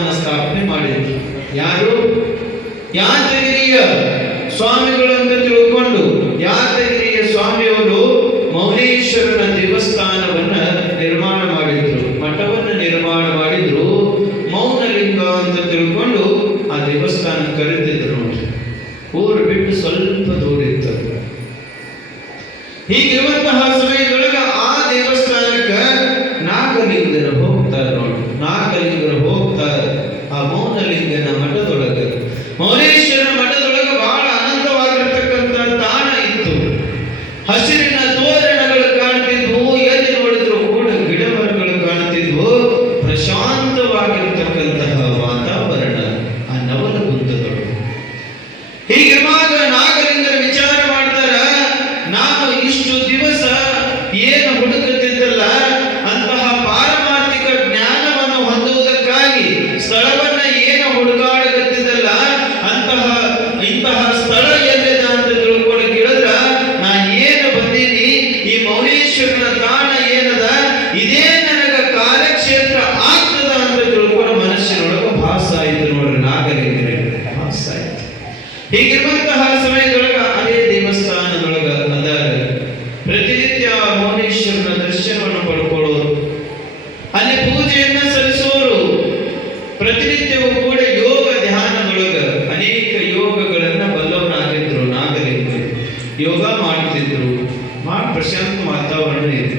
ದೇವಸ್ಥಾನ ಸ್ಥಾಪನೆ ಮಾಡಿದ್ರು. ಯಾರು? ಯಾದಗಿರಿಯ ಸ್ವಾಮಿಗಳು ಅಂತ ತಿಳ್ಕೊಂಡು ಯಾದಗಿರಿಯ ಸ್ವಾಮಿಯವರು ಮೌನೇಶ್ವರನ ದೇವಸ್ಥಾನವನ್ನ ನಿರ್ಮಾಣ ಮಾಡಿದ್ರು, ಮಠವನ್ನು ನಿರ್ಮಾಣ ಮಾಡಿದ್ರು. ಮೌನಲಿಂಗ ಅಂತ ತಿಳ್ಕೊಂಡು ಆ ದೇವಸ್ಥಾನ ಕರೆದಿದ್ರು. ನೋಡ್ರಿ, ಊರು ಬಿಟ್ಟು ಸ್ವಲ್ಪ ದೂರ ಇರ್ತದೆ. ಹೀಗಿರುವಂತಹ ಸಮಯದೊಳಗ ಆ ದೇವಸ್ಥಾನಕ್ಕೆ ನಾಗಲಿಂಗರು ಹೋಗ್ತಾರೆ. ನೋಡಿ, ನಾಗಲಿಂಗರು ಹೋಗ್ತಾರೆ ಆ ಮೌನಲಿಂಗನ ಮಠದೊಳಗೆ. ಮೌನೇಶ್ವರ ಮಠದೊಳಗ ಬಹಳ ಆನಂದವಾಗಿರ್ತಕ್ಕಂಥ ತಾಣ ಇತ್ತು. ಹಸಿರಿನ ತೋರಣಗಳು ಕಾಣ್ತಿದ್ವು, ಎಲ್ಲಿ ನೋಡಿದ್ರು ಕೂಡ ಗಿಡ ಮರಗಳು ಕಾಣ್ತಿದ್ವು. ಪ್ರಶಾಂತವಾಗಿರ್ತಕ್ಕಂತಹ ವಾತಾವರಣ ಆ ನವಲಗುಂದದೊಳಗೆ. ಹೀಗಿರುವಾಗ ನಾಗಲಿಂಗರ ವಿಚಾರ ಮಾಡ್ತಾರ, ನಾವು ಇಷ್ಟು ದಿವಸ ಏನು ಹುಡುಕುತ್ತಿದ್ದಲ್ಲ ಅಂತಹ ಪಾರಮಾರ್ಥಿಕ ಜ್ಞಾನವನ್ನು ಹೊಂದುವುದಕ್ಕಾಗಿ ಸ್ಥಳವನ್ನ ಏನು ಹುಡುಕಾಡಗತ್ತಿದ್ದಲ್ಲ ಇಂತಹ ಸ್ಥಳ ಎಲ್ಲಿದೆ ಅಂತ ತಿಳ್ಕೊಂಡು ಕೇಳಿದ್ರ, ನಾ ಏನು ಬಂದೀನಿ, ಈ ಮೌನೇಶ್ವರನ ತಾಣ ಏನದ, ಇದೇ ನನಗ ಕಾರ್ಯಕ್ಷೇತ್ರ ಆಗ್ತದ ಅಂತ ತಿಳ್ಕೊಂಡು ಮನಸ್ಸಿನೊಳಗೆ ಭಾಸ ಆಯ್ತು. ನೋಡ್ರಿ, ನಾಗಲಿಂಗರೇ ಭಾಸ ಆಯ್ತು. ಹೀಗಿರುವಂತಹ ಸಮಯದೊಳಗ ಅದೇ ದೇವಸ್ಥಾನದೊಳಗ ಅದಾರ ಪ್ರತಿನಿತ್ಯ ಮೌನೇಶ್ವರನ ದರ್ಶನವನ್ನು ಪಡ್ಕೊಳ್ಳೋರು, ಅಲ್ಲಿ ಪೂಜೆಯನ್ನ ಸಲ್ಲಿಸೋರು. ಪ್ರತಿನಿತ್ಯವೂ ಕೂಡ ಯೋಗ ಧ್ಯಾನದೊಳಗ ಅನೇಕ ಯೋಗಗಳನ್ನ ಬಲ್ಲವನಾಗಿದ್ರು ನಾಗಲಿಂಗರು. ಯೋಗ ಮಾಡ್ತಿದ್ರು, ಪ್ರಶಾಂತ ವಾತಾವರಣ ಇತ್ತು.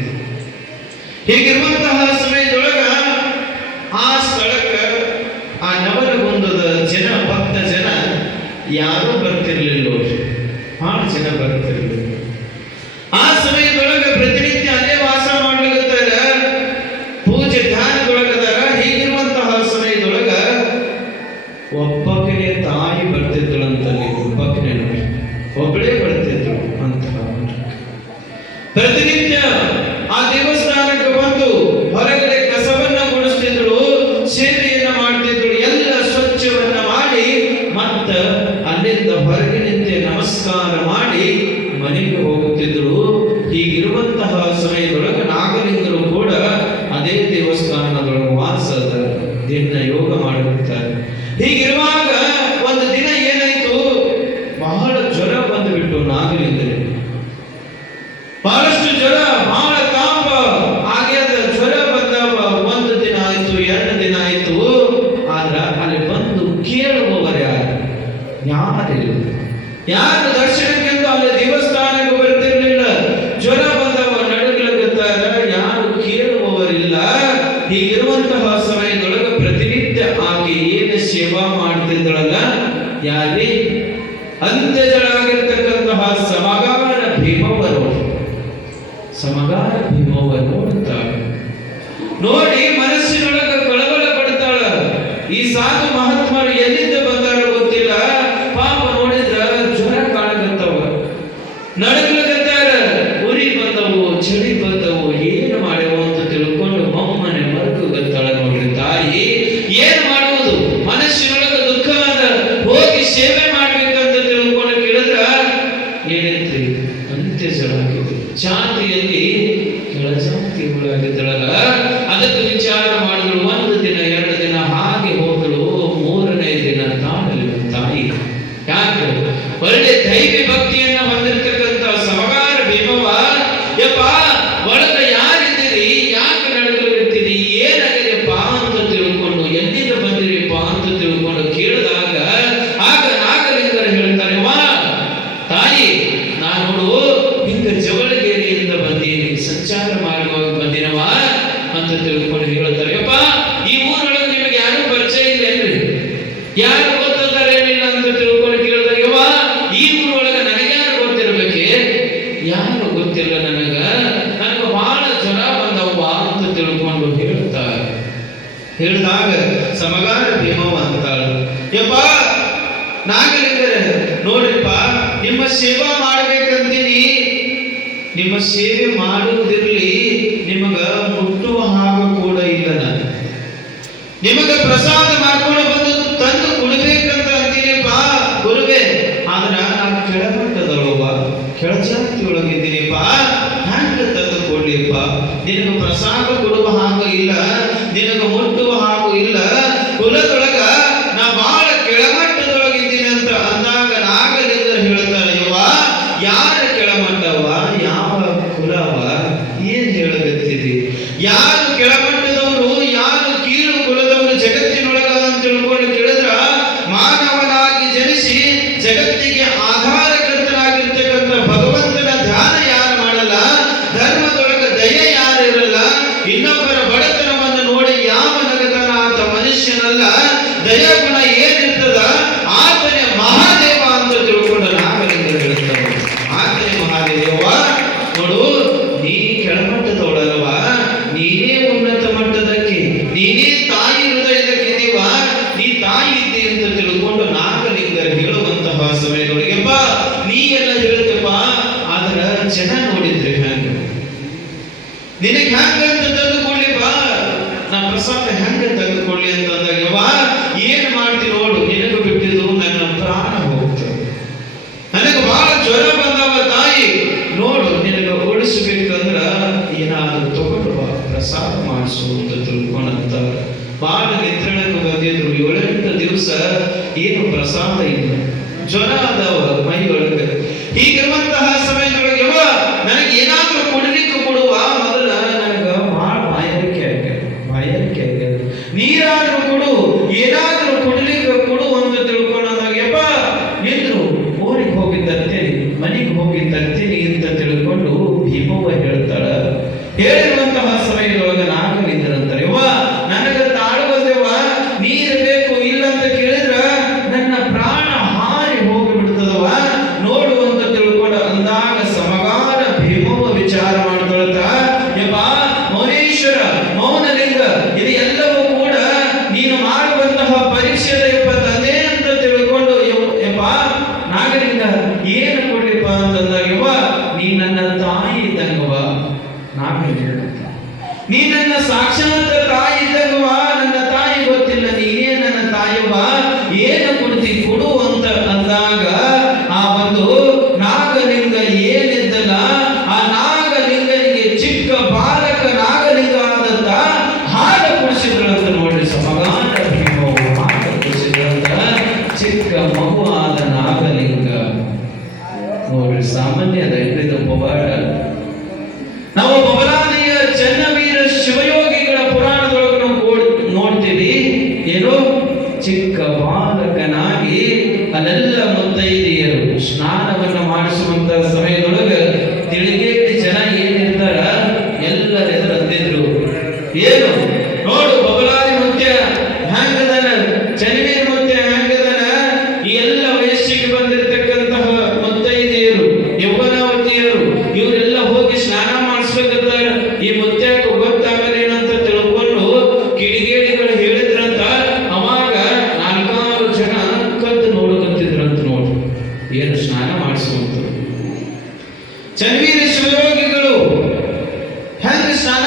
ಹೀಗಿರುವಂತಹ ಸಮಯದೊಳಗ ಆ ಸ್ಥಳಕ್ಕ ಆ ನವಲಗುಂದದ ಜನ, ಭಕ್ತ ಜನ ಯಾರೂ ಬರ್ತಿರ್ಲಿಲ್ಲ. ಬಹಳ ಜನ ಬರ್ತಿರ್ಲಿಲ್ಲ. ಆ ಸಮಯದೊಳಗ ಪ್ರತಿನಿತ್ಯ ಅಲ್ಲೇ ವಾಸ ಮಾಡ್ಲಿಕ್ಕತ್ತಾರ, ಪೂಜೆ ಧ್ಯಾನದೊಳಗದಾರ. ಹೀಗಿರುವಂತಹ ಸಮಯದೊಳಗ ಒಬ್ಬಕಿನೇ ತಾಯಿ ಬರ್ತಿದ್ದಳಂತಲ್ಲಿ. ಒಬ್ಬಕಿನೇ ನೋಡಿ, ಒಬ್ಬಳೇ ಬರ್ತಿದ್ರು ಅಂತಹ. ಪ್ರತಿನಿತ್ಯ ಆ ದೇವಸ್ಥಾನಕ್ಕೆ ಬಂದು ಹೊರಗಡೆ ಕಸವನ್ನ ಗುಡಿಸ್ತಿದ್ರು, ಸೇವೆಯನ್ನ ಮಾಡ್ತಿದ್ರು. ಎಲ್ಲ ಸ್ವಚ್ಛವನ್ನ ಮಾಡಿ ಮತ್ತ ಅಲ್ಲಿಂದ ಹೊರಗೆ ನಿಂತೆ ನಮಸ್ಕಾರ ಮಾಡಿ ಮನೆಗೆ ಹೋಗುತ್ತಿದ್ರು. ಹೀಗಿರುವಂತಹ ಸಮಯದೊಳಗೆ ನಾಗಲಿಂಗರು ಕೂಡ ಅದೇ ದೇವಸ್ಥಾನದೊಳಗೆ ವಾಸದ ದಿನ ಯೋಗ ಮಾಡುತ್ತಾರೆ. ಹೀಗಿರುವಾಗ ಒಂದು ದಿನ ಏನಾಯ್ತು, ಬಹಳ ಜ್ವರ ಬಂದುಬಿಟ್ಟು ನಾಗಲಿಂಗರಿಗೆ. ಬಹಳಷ್ಟು ಜ್ವರ, ಬಹಳ ತಾಪ ಆಗ್ಯದ. ಜ್ವರ ಬಂದವ ಒಂದು ದಿನ ಆಯ್ತು, ಎರಡು ದಿನ ಆಯ್ತು. ಆದ್ರ ಅಲ್ಲಿ ಬಂದು ಕೇಳುವವರು ಯಾರಿಲ್ಲ. ಯಾರು ದರ್ಶನಕ್ಕೆಂದು ಅಲ್ಲಿ ದೇವಸ್ಥಾನಕ್ಕೆ ಬರ್ತಿರ್ಲಿಲ್ಲ. ಜ್ವರ ಬಂದವ ನಡುಗಲಗುತ್ತಾರೆ, ಯಾರು ಕೇಳುವವರಿಲ್ಲ. ಹೀಗಿರುವಂತಹ ಸಮಯದೊಳಗೆ ಪ್ರತಿನಿತ್ಯ ಆಕೆ ಏನು ಸೇವಾ ಮಾಡ್ತಿದ್ದಳಲ್ಲ, ಯಾರೇ ಅಂತ್ಯಜಳಾಗಿರ್ತಕ್ಕಂತಹ ಸಮಗಾರ ಭೀಮವರು, ಸಮಗಾರ ಭೀಮವ ನೋಡುತ್ತಾಳೆ. ನೋಡಿ ಮನಸ್ಸಿನೊಳಗೆ ಕಳವಳ ಪಡ್ತಾಳ. ಈ ಸಾಧು ಮಹಾತ್ಮರು ಎಲ್ಲಿಂದ ಬಂದಾರ ಗೊತ್ತಿಲ್ಲ. ಪಾಪ ನೋಡಿದ್ರ ಜ್ವರ ಕಾಣಕತ್ತವ, ನಡಗಲಕತ್ತಾರ, ಉರಿ ಬಂದವು, ಚಳಿ ಬಂದವು, ಏನು ಮಾಡ್ಯವು ಅಂತ ತಿಳ್ಕೊಂಡು ಮೊಮ್ಮನೆ ಮರುಗುತ್ತಾಳ. ನೋಡ್ರಿ, ತಾಯಿ ಏನ್ ಮಾಡುವುದು, ಮನಸ್ಸಿನೊಳಗೆ ದುಃಖ ಅದ, ಹೋಗಿ ಸೇವೆ ಮಾಡ್ಬೇಕಂತ ತಿಳ್ಕೊಂಡು ಕೇಳಿದ್ರ ಏನೈತ್ರಿ, ಅಂತ್ಯಜಳಾಗಿದೆ. ಜಾತಿಯಲ್ಲಿ ಕೆಳಜಾತಿ ಒಳಗಿದ್ದಳಲ್ಲ, ಅದಕ್ಕೆ ವಿಚಾರ ಮಾಡಿದ್ರು. ಒಂದು ದಿನ, ಎರಡು ದಿನ ಹಾಗೆ ಹೋದಳು. ಮೂರನೇ ದಿನ ತಾಳಲಿಲ್ಲ ತಾಯಿ. ಯಾಕೆ? ಒಳ್ಳೆ ದೈವ ಭಕ್ತಿಯನ್ನ ಹೊಂದಿರತಕ್ಕಂತ ಸಮಗಾರ ಭೀಮವ್ವ, ಯಪ್ಪ ಒಳಗ ಯಾರಿದ್ದೀರಿ, ಯಾಕೆ ನಡ್ಕೊಂಡಿರ್ತೀರಿ, ಏನಾಗಿದೆಪ್ಪ ಅಂತ ತಿಳ್ಕೊಂಡು, ಎಲ್ಲಿಂದ ಬಂದಿರಿಪ್ಪ ಅಂತ ತಿಳ್ಕೊಂಡು ಕೇಳಿದಾಗ ಆಗ ನಾಗಲಿಂಗರು ಹೇಳ್ತಾರೆ, ವಾ ತಾಯಿ, ನಾನು ನೋಡು ಹಿಂಗ ಜವಳಗೇರಿಯಿಂದ ಬಂದೀನಿ, ಸಂಚಾರ ಮಾಡುವಾಗ ಬಂದಿನವ ಅಂತ ತಿಳ್ಕೊಂಡು ಹೇಳ್ತಾರೆ. ಯಪ್ಪ, ಈ ಊರೊಳಗೆ ನಿಮಗೆ ಯಾರು ಪರಿಚಯ ಇಲ್ಲ ಏನ್ರಿ, ಯಾರು ಗೊತ್ತಿದ್ದಾರೇನಿಲ್ಲ ಅಂತ ತಿಳ್ಕೊಂಡು ಕೇಳಿದಾಗ, ಯವ್ವ ಈ ಊರೊಳಗೆ ನನಗ್ಯಾರು ಗೊತ್ತಿರ್ಬೇಕೆ, ಯಾರು ಗೊತ್ತಿಲ್ಲ ನನಗೆ ಬಹಳ ಜ್ವರ ಬಂದವ್ವ ಅಂತ ತಿಳ್ಕೊಂಡು ಹೇಳ್ತಾರೆ. ಹೇಳಿದಾಗ ಸಮಗಾರ ಭೀಮವ್ವ ಅಂತಾಳ, ಯಪ್ಪ ನಾಗಲಿಂಗರ ನೋಡ್ರಿಪ್ಪ, ನಿಮ್ಮ ಸೇವಾ ಮಾಡ್ಬೇಕಂತೀನಿ, ನಿಮ್ಮ ಸೇವೆ ಮಾಡುವುದಿರ್ಲಿ, ನಿಮಗ ಮುಟ್ಟುವ ಹಾಗೆ ಕೂಡ ಇಲ್ಲ. ನಾನು ನಿಮಗ ಪ್ರಸಾದ ಮಾಡ್ಕೊಂಡು ಬಂದು ತಂದು ಕುಡಿಬೇಕಂತ ಅಂತೀನಿಪ್ಪ ಗುರುವೆ. ಆದ್ರ ನಾನು ಕೆಳಮಟ್ಟದೊಳವ, ಕೆಳಜಾತಿ ಒಳಗಿದ್ದೀನಿಪ್ಪ, ಹ್ಯಾಂಗ ತಂದು ಕೊಡ್ಲಿ ಕೊಡ್ಲಿಪ್ಪ, ನಿನಗೆ ಪ್ರಸಾದ ಕೊಡುವ ಹಾಗೂ ಇಲ್ಲ, ನಿನಗೆ ಮುಟ್ಟುವ ಹಾಗೂ ಇಲ್ಲ, ಕುಲದೊಳಗ ನಾ ಬಹಳ ಕೆಳಮಟ್ಟದೊಳಗಿದ್ದೀನಿ ಅಂತ ಅಂದಾಗ ನಾಗಲಿಂಗರು ಹೇಳ್ತಾರೆ, ಯವ್ವ ಯಾರ ಕೆಳಮಟ್ಟವ, ಯಾವ ಕುಲವ, ಏನ್ ಹೇಳಕತ್ತೀರಿ? ಯಾರು ಕೆಳಮಟ್ಟದವರು, ಯಾರು ಕೀಳು ಕುಲದವರು ಜಗತ್ತಿನೊಳಗ ಅಂತ ತಿಳ್ಕೊಂಡು ಕೇಳಿದ್ರ, ಮಾನವನಾಗಿ ಜನಿಸಿ ಜಗತ್ತಿಗೆ ಆಧಾರಕರ್ತನಾಗಿರ್ತಕ್ಕಂಥ ಭಗವಂತನ ಧ್ಯಾನ ಯಾರು ಮಾಡಲ್ಲ, ಧರ್ಮದೊಳಗ ದಯೆ ಯಾರು ಇರಲ್ಲ, ಇನ್ನೊಬ್ಬರ ಬಡತನವನ್ನು ನೋಡಿ ಯಾವ ನಗತನ ಆತ ಮನುಷ್ಯನಲ್ಲ, ದಯಾಗುಣ ಏನಿರ್ತದ ಆತನೇ ಮಹಾದೇವ ಅಂತ ತಿಳ್ಕೊಂಡು ನಾಗಲಿಂಗರು ಹೇಳ್ತಾರೆ. ಆತನೇ ಮಹಾದೇವ. ನೋಡು, ನೀ ಕೆಳಮಟ್ಟದವಳಲ್ವ, ನೀನೇ ಉನ್ನತ ಮಟ್ಟದಕ್ಕೆ, ನೀನೇ ತಾಯಿ ಹೃದಯದಕ್ಕಿದೀವ, ನೀ ತಾಯಿ ಇದ್ದಿ ಅಂತ ತಿಳ್ಕೊಂಡು ನಾಗಲಿಂಗರು ಹೇಳುವಂತಹ ಸಮಯದೊಳಗೆಪ್ಪ ನೀ ಎಲ್ಲ ಹೇಳ್ತಪ್ಪ. ಆದ್ರ ಜನ ನೋಡಿದ್ರೆ ಹ್ಯಾಂಗ, ನಿನಗೆ ಹ್ಯಾಂಗ ಅಂತ ತಂದುಕೊಳ್ಳಿ ಬಾ, ನಾ ಪ್ರಸಾದ ಹೆಂಗ ತಂದುಕೊಳ್ಳಿ ಅಂತಂದಾಗ ಏನ್ ಮಾಡ್ತಿ ನೋಡು, ನಿನಗೆ ಬಿಟ್ಟಿದ್ದು ನನ್ನ ಪ್ರಾಣ ಹೋಗ್ತದೆ, ನನಗೆ ಬಹಳ ಜ್ವರ ಬಂದವ ತಾಯಿ, ನೋಡು ನಿನಗೆ ಓಡಿಸಬೇಕಂದ್ರ ಏನಾದ್ರು ತಗೊಂಡು ಬಾ, ಪ್ರಸಾದ ಮಾಡಿಸು ಅಂತ ತಿಳ್ಕೊಂಡಂತ ಬಹಳ ನಿದ್ರಣಕ್ಕೆ ಬಂದಿದ್ರು. 7-8 ದಿವಸ ಏನು ಪ್ರಸಾದ ಇಲ್ಲ, ಜ್ವರ ಆದವ ಮೈ ಒಳಗೆ. ಹೀಗಿರುವಂತಹ ಸಮಯದೊಳಗೆ ನನಗೆ ಏನಾದ್ರೂ ಕುಡಿಲಿಕ್ಕೆ ಕೊಡುವ, ಮೊದಲ ನನಗೆ ಬಹಳ ಬಾಯಾರಿಕೆ ಆಗ್ಯದ, ನೀರಾದ್ರೂ ಕೊಡು, ಏನಾದ್ರೂ ಕುಡಿಲಿಕ್ಕೆ ಕೊಡು ಅಂತ ತಿಳ್ಕೊಂಡಾಗ ನಿಂದ್ರು ಊರಿಗೆ ಹೋಗಿದ್ದಂತೇನೆ, ಮನೆಗೆ ಹೋಗಿದ್ದಂತೇನೆ ಅಂತ ತಿಳ್ಕೊಂಡು ಭೀಮವ್ವ ಹೇಳ್ತಾಳ. ಹೇಳಿರುವಂತಹ ಸಮಯದೊಳಗೆ ನಾಗಲಿಂಗರಂತಾರೆ, ನನಗೆ ತಾಳುವುದೇವ, ನೀರು ಬೇಕು, ಇಲ್ಲ ಅಂತ ಕೇಳಿದ್ರ ನನ್ನ ಪ್ರಾಣ ಹಾರಿ ಹೋಗಿ ಬಿಡ್ತದವ, ನೋಡು ಅಂತ ತಿಳ್ಕೊಂಡು ಅಂದಾಗ ಸಮಗಾರ ಭೀಮವ್ವ ವಿಚಾರ ಮಾಡ್ಕೊಳ್ತ, ಮೌನೇಶ್ವರ, ಮೌನಲಿಂಗ, ಇದು ಎಲ್ಲವೂ ಕೂಡ ನೀನು ಮಾಡುವಂತಹ ಪರೀಕ್ಷೆದ ತಂದೆ ಅಂತ ತಿಳ್ಕೊಂಡು ನಾಗಲಿಂಗ ಏನು ಕೊಡ್ಲಿಪ್ಪ ಅಂತಂದಾಗ ನೀ ನನ್ನ ತಾಯಿ ಇದ್ದಂಗವ, ನಾಗಲಿಂಗ ನೀ ನನ್ನ ಸಾಕ್ಷಾತ್ ತಾಯಿ ಇದ್ದಂಗವ, ನನ್ನ ತಾಯಿ ಗೊತ್ತಿಲ್ಲ, ನೀನೇ ನನ್ನ ತಾಯವ್ವ, ಏನು ಕೊಡ್ತಿ ಕೊಡು ಅಂತ ಅಂದಾಗ ಆ ಒಂದು ನಾಗಲಿಂಗ ಏನಿದ್ದಲ್ಲ, ಆ ನಾಗಲಿಂಗನಿಗೆ ಚಿಕ್ಕ ಬಾಲಕ ನಾಗಲಿಂಗ ಆದಂತ ಹಾಡ ಕುಡಿಸಿದ್ರಂತ ನೋಡ್ರಿ. ಸಮಗಾನ ಭೀಮವ್ವ ಹಾಡ ಕುಡಿಸಿದ್ರಂತ ಚಿಕ್ಕ ಮಗು ಆದ ನಾಗಲಿಂಗ ನೋಡ್ರಿ. ಸಾಮಾನ್ಯದ ಇದು ಪವಾಡ. ನಾವು ಬಬಲಾದಿಯ ಚನ್ನವೀರ ಶಿವಯೋಗಿಗಳ ಪುರಾಣದೊಳಗೆ ನಾವು ನೋಡ್ತೀವಿ, ಏನು ಚಿಕ್ಕ ಬಾಲಕನಾಗಿ ಅಲ್ಲೆಲ್ಲ ಮುತ್ತೈದೆಯರು ಸ್ನಾನವನ್ನ ಮಾಡಿಸುವಂತ ಸಮಯದೊಳಗೆ ತಿಳಿಗೇಡಿ ಜನ ಏನಿರ್ತಾರ ಎಲ್ಲರೆದುರು ಅಂದಿದ್ರು, ಏನು ನೋಡು ಬಬಲಾದಿ ಮುತ್ಯ ಹ್ಯಾಂಗದನ, ಚನ್ನವೀರ ಮುತ್ಯ ಹ್ಯಾಂಗದನ, ಈ ಎಲ್ಲ ವಯಸ್ಸಿಗೆ ಬಂದಿರತಕ್ಕಂತಹ ಮುತ್ತೈದೆಯರು, ಯೌವನವತಿಯರು, ಇವರೆಲ್ಲ ಹೋಗಿ ಸ್ನಾನ ಮಾಡಿಸ್ಬೇಕಂತಾರ. ಈ ಮುತ್ಯಕ್ಕೆ ಗೊತ್ತಾಗಲೇನಂತ ತಿಳ್ಕೊಂಡು ಕಿಡಿಗೇಡಿಗಳು ಹೇಳಿದ್ರಂತ. ಅವಾಗ 4 ಜನ ಕದ್ದು ನೋಡಕತ್ತಿದ್ರಂತ. ನೋಡ್ರಿ ಏನು ಸ್ನಾನ ಮಾಡಿಸುವಂತ ಚನ್ನವೀರ ಶಿವಯೋಗಿಗಳು ಹೆಂಗ ಸ್ನಾನ